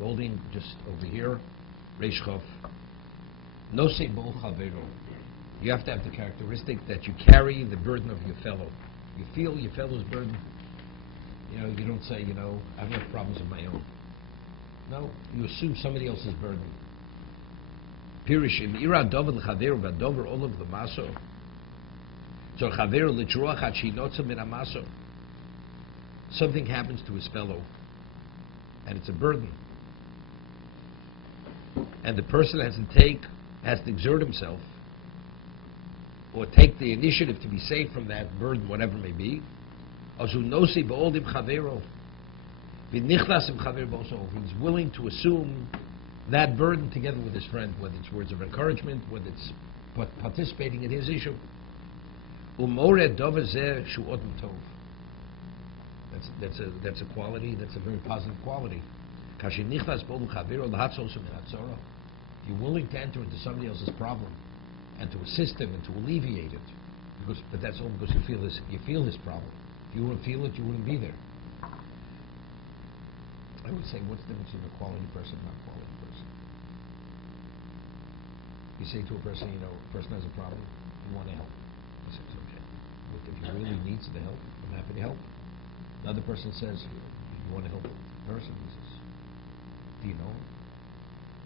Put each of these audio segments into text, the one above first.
holding just over here, Reish Chof. No say bol chavero. You have to have the characteristic that you carry the burden of your fellow. You feel your fellow's burden. You don't say, I have enough problems of my own. No, you assume somebody else's burden. Pirishim ira dover l'chaveru v'adover all of the maso. So chaveru l'tzruach hachinotza min hamaso. Something happens to his fellow, and it's a burden, and the person has to exert himself, or take the initiative to be saved from that burden, whatever it may be. Azu ba'oldim chavero. He's willing to assume that burden together with his friend, whether it's words of encouragement, whether it's participating in his issue. That's a quality. That's a very positive quality. If you're willing to enter into somebody else's problem and to assist him and to alleviate it, but that's all because you feel his problem. If you wouldn't feel it, you wouldn't be there. I would say, what's the difference between a quality person and not a quality person? You say to a person, a person has a problem, you want to help. He says, okay. But if he really needs the help, I'm happy to help. Another person says, you want to help the person? He says, do you know him?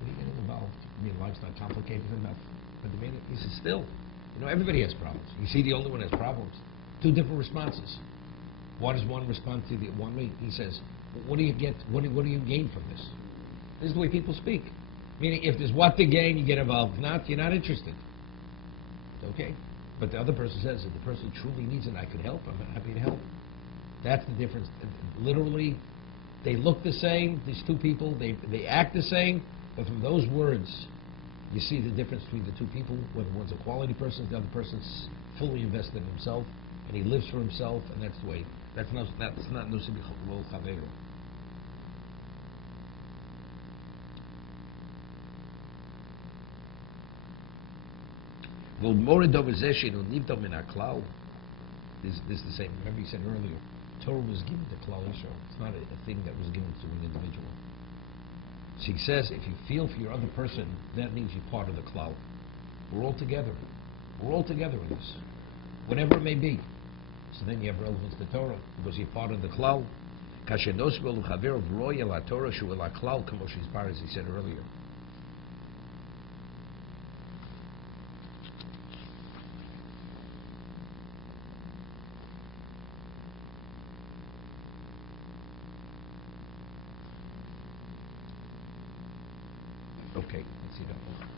What are you getting involved? Life's not complicated enough. But he says, still, everybody has problems. You see, the only one has problems. Two different responses. Why does one respond to the one way? He says, what do you get? What do you gain from this? This is the way people speak. Meaning, if there's what to gain, you get involved. If not, you're not interested. Okay? But the other person says, if the person truly needs it, I could help. I'm happy to help. That's the difference. Literally, they look the same. These two people, they act the same. But from those words, you see the difference between the two people. Whether one's a quality person, the other person's fully invested in himself, and he lives for himself, and that's the way. That's not Nusi B'Chol Chaveru. Well, more Dovazeshin or Nivdom in our cloud is the same. Remember, he said earlier, Torah was given to Klal Yisrael. It's not a thing that was given to an individual. So he says, if you feel for your other person, that means you're part of the cloud. We're all together. We're all together in this, whatever it may be. So then you have relevance to Torah because you're part of the cloud. As he said earlier. Okay, let's see that one.